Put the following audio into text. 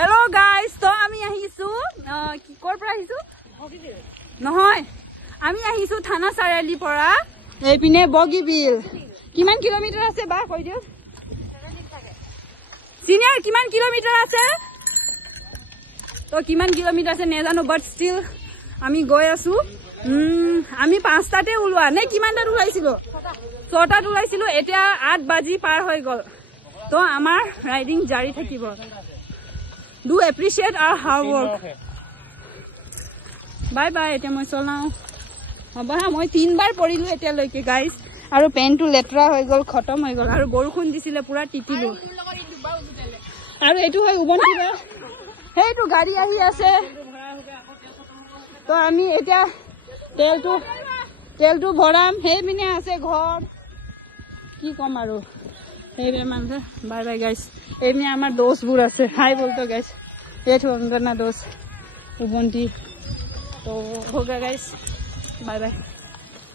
Hello guys, তো আমি আহিছো কি কৰ পৰা আহিছো নহয় আমি আহিছো থানা চাৰিআলি পৰা এই পিনে বগীবিল কিমান কিলোমিটাৰ আছে বা কৈ দিও সিনিয়ৰ কিমান কিলোমিটাৰ আছে তো কিমান কিলোমিটাৰ আছে নেজানো বাট ষ্টিল আমি গৈ আছো আমি 5টাতে উলোৱা নে কিমানটা উলাইছিলো 6টাত উলাইছিলো এতিয়া 8 বাজি পাৰ হৈ গল তো আমাৰ ৰাইডিং জাৰি থাকিব Do appreciate our hard work. Bye bye. Ete moi cholao. Aba moi 3 bar porilu etia loike guys. Aru pen to letra hoi gol khatam hoi gol. Aru borukhun disile pura titilu. Aru etu hoy ubonti ba. Hey tu gari ahi ase. To ami etia tel tu bhoram. Hey mine ase ghor. Ki kom aru. Hey manse. Bye bye guys. এমনি আমার দোস্ত বুড় আছে হাই বলতো guys ये तो अंदर ना दोस्त उबंटी तो होगा गाइस बाय बाय